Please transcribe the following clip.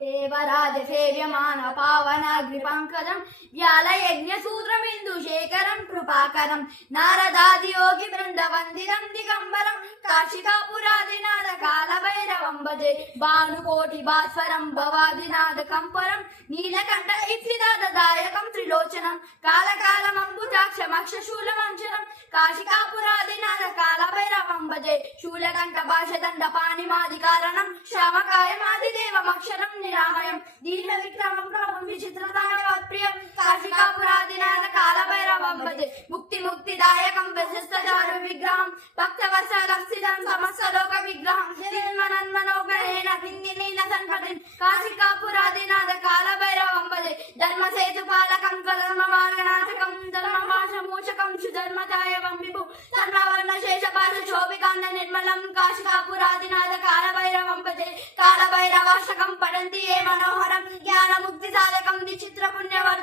దేవరాజ సేవ్యమాన పావనాగ్ని పంకజం వ్యాల యజ్ఞ సూత్రమిందు శేఖరం కృపాకరం నారదాది యోగి బృంద వందిరం దిగంబరం కాశికాపురాదినాథ కాలభైరవం భజే భానుకోటి భాస్వరం భవాదినాథ కంపరం నీలకంఠ ఇప్సిదాదాయకం త్రిలోచనం కాలకాలమంబుజాక్షమక్షశూలమంచరం కాశికాపురాదినాథ కాలభైరవం భజే శూలకంఠ భాషదండ పాణిమాది కారణం శ్యామకాయమాదిదేవమక్షరం నిరామయం దీన విక్రమం ప్రభం విచిత్రతానవత్ప్రియం కాశికాపురాదినాథ కాలభైరవం భజే ముక్తి ముక్తిదాయకం విశిష్టచారు విగ్రహం భక్తవత్సలస్థితం సమస్తలోక విగ్రహం జన్మనన్మనోగ్రహేణ కింగినీల సంపతిం కాశికాపురాదినాథ కాలభైరవం భజే ధర్మసేతు పాలకం ధర్మ మార్గనాశకం ధర్మపాశమూషకం సుధర్మచాయవం విభు ధర్మవర్ణ శేషపాశ శోభికాంత నిర్మలం కాశికాపురాదినాథ కాలభైరవం భజే కాలభైరవాష్టకం పఠంతి ఏ మనోహరం జ్ఞాన ముక్తి సాధకం విచిత్ర పుణ్యవర్ధనం